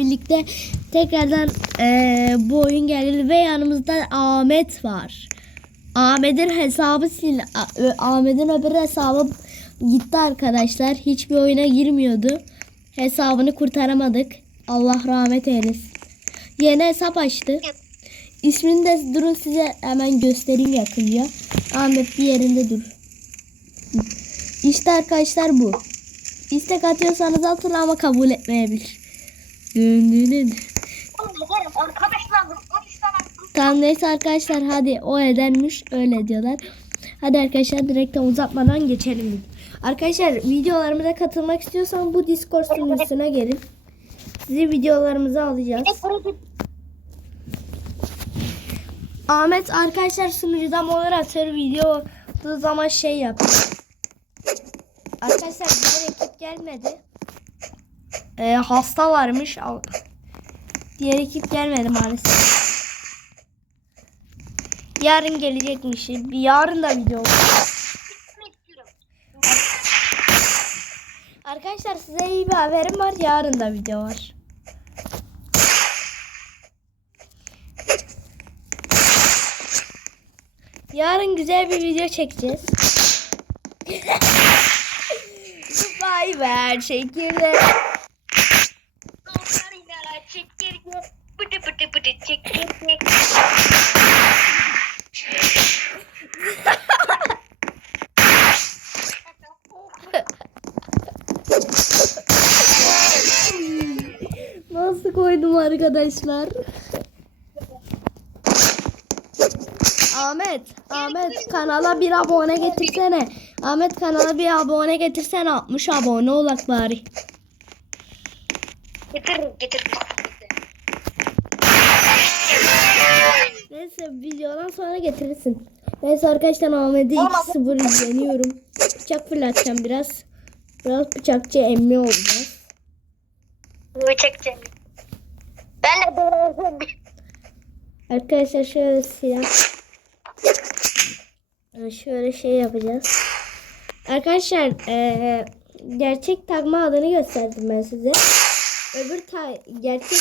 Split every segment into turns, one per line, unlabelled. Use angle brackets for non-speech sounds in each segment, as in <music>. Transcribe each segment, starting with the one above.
birlikte tekrardan eee, bu oyun geldi ve yanımızda Ahmet var. Ahmet'in hesabı sil Ahmet'in öbür hesabı gitti arkadaşlar. Hiçbir oyuna girmiyordu. Hesabını kurtaramadık. Allah rahmet eylesin. Yeni hesap açtı. İsmini de durun size hemen göstereyim yakınca. Ahmet bir yerinde dur. İşte arkadaşlar bu. İstek atıyorsanız atın ama kabul etmeyebilir. Tamam neyse arkadaşlar hadi o edermiş öyle diyorlar. Hadi arkadaşlar direkten uzatmadan geçelim. Arkadaşlar videolarımıza katılmak istiyorsan bu Discord sunucusuna gelin. Sizi videolarımıza alacağız. Ahmet arkadaşlar sunucudan moderatör video attığı zaman şey yapıyor. Arkadaşlar diğer ekip gelmedi. Ee, hasta varmış. Diğer ekip gelmedi maalesef. Yarın gelecekmiş. Yarın da video
istiyorum.
Arkadaşlar size iyi bir haberim var. Yarın da video var. Yarın güzel bir video çekeceğiz. <laughs> Vay ver çekirdek.
Bıdı çekirge.
Nasıl koydum arkadaşlar? Ahmet, Ahmet kanala bir abone getirsene. Ahmet kanala bir abone getirsene. 60 abone olak bari.
Getir getir.
Videodan sonra getirirsin. Neyse arkadaşlar Ahmet'i 2-0 yeniyorum. Bıçak fırlatacağım biraz. Biraz bıçakçı emmi olacağız.
Bu çekeceğim. Ben de doğru
Arkadaşlar şöyle silah. Ee, Şöyle şey yapacağız. Arkadaşlar eee, gerçek takma adını gösterdim ben size. Öbür ta gerçek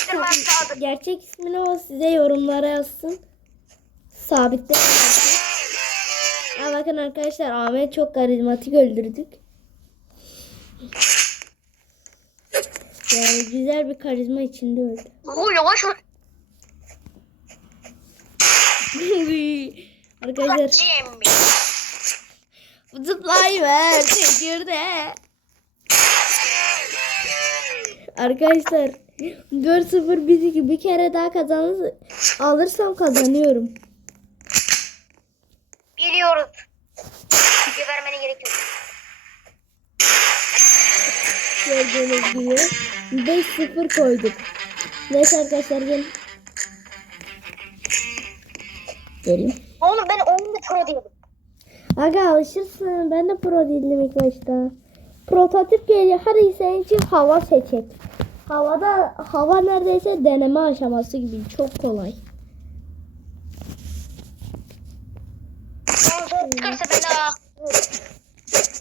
gerçek ismini o size yorumlara yazsın. Sabitle. Bakın arkadaşlar Ahmet çok karizmatik öldürdük. Yani güzel bir karizma içinde öldü.
Oo yavaş ol. <laughs>
arkadaşlar. Zıplayıver çekirde. Arkadaşlar 4-0 bizi bir kere daha kazanır alırsam kazanıyorum.
Biliyoruz. Video vermene gerek yok.
Gördüğünüz gibi 5-0 koyduk. Neyse arkadaşlar gelin. Gelin.
Oğlum ben oyunda pro değilim.
Aga alışırsın. Ben de pro değildim ilk başta. Prototip geliyor. Hadi senin için hava seçek. Havada hava neredeyse deneme aşaması gibi. Çok kolay.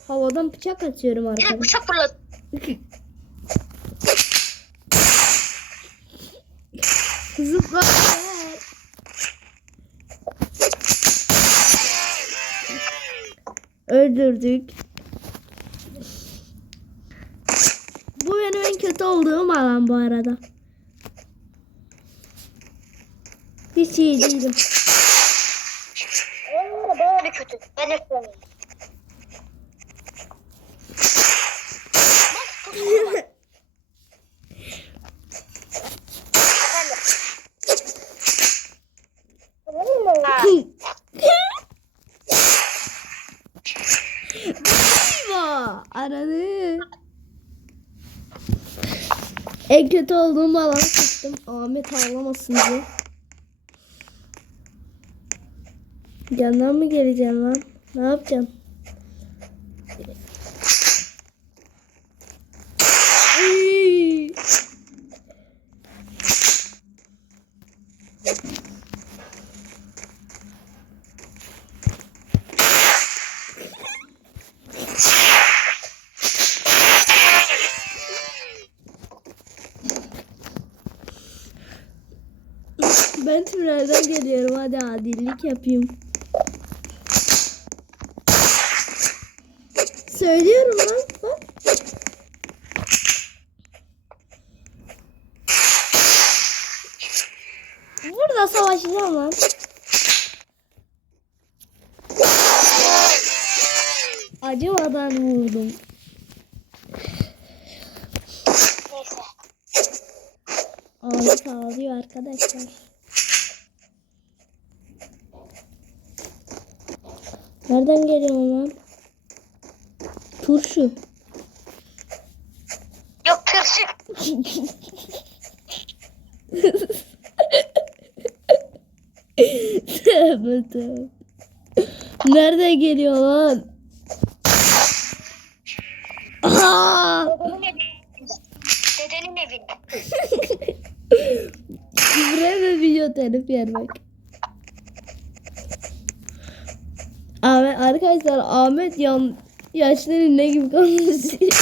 Havadan bıçak atıyorum arkadan.
bıçak fırlat. <laughs>
Zıpla. Öldürdük. Bu benim en kötü olduğum alan bu arada. Hiç iyi değilim.
Bayağı bir kötü. Ben de
Aradı. En kötü olduğum alanı seçtim. Ahmet ağlamasın diye. Yandan mı geleceğim lan? Ne yapacağım? Iy! Ben geliyorum. Hadi adillik yapayım. Söylüyorum lan. Bak. Burada savaşacağım lan. Acımadan vurdum.
Neyse.
Ahmet ağlıyor arkadaşlar. Nereden geliyor lan? Turşu.
Yok.
Tövbe tövbe. Nereden geliyor lan?
Dedenin evi. Dedenin evi.
Buraya mı video telif yermek? Ahmet, arkadaşlar Ahmet yan, yaşlı ne gibi konuşuyor.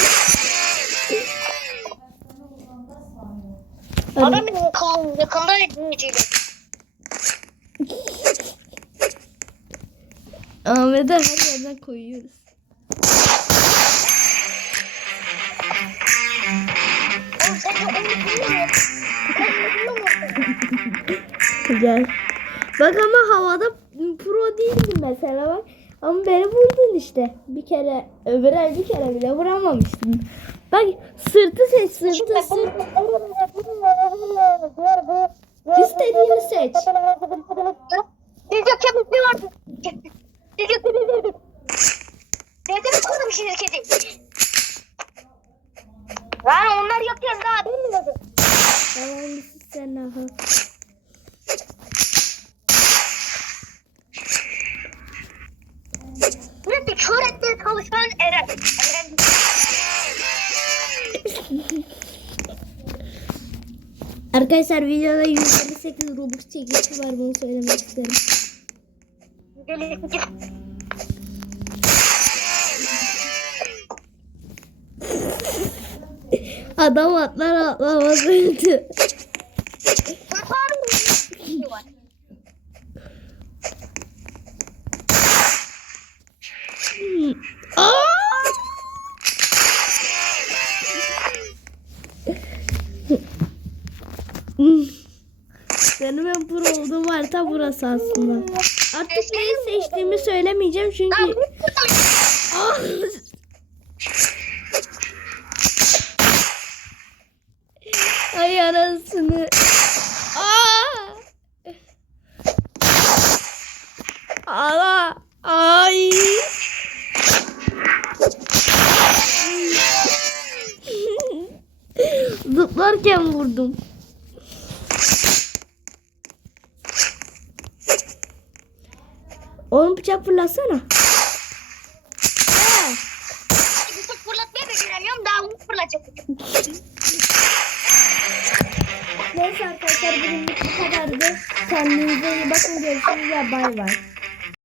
Adam yakın, yakında dinleyiciyle.
Ahmet'e her yerden koyuyoruz.
Oğlum
Bak ama havada pro değildim mesela bak. Ama beni vurdun işte. Bir kere öbür el bir kere bile vuramamıştım. Bak sırtı seç sırtı sırt. İstediğini seç.
Kemikli vardı. Biz yok kemikli Neden koydum şirketi? Lan onlar yok ya daha değil mi dedi?
Tamam sen aha. Arkadaşlar videoda 158 Robux çekilişi var bunu söylemek isterim. Adam atlar atlamaz öldü. <laughs>
var.
Aa! Pro olduğum harita burası aslında. Artık neyi seçtiğimi söylemeyeceğim çünkü... Ah! Ay arasını. Aa! Ala! Ay! <laughs> Zıplarken vurdum. Oğlum bıçak fırlatsana. Ha.
Yusuf fırlatmayı beceremiyorum daha onu fırlatacak.
Neyse arkadaşlar bugünlük bu kadardı. Kendinize iyi bakın. Görüşürüz. Bay bay.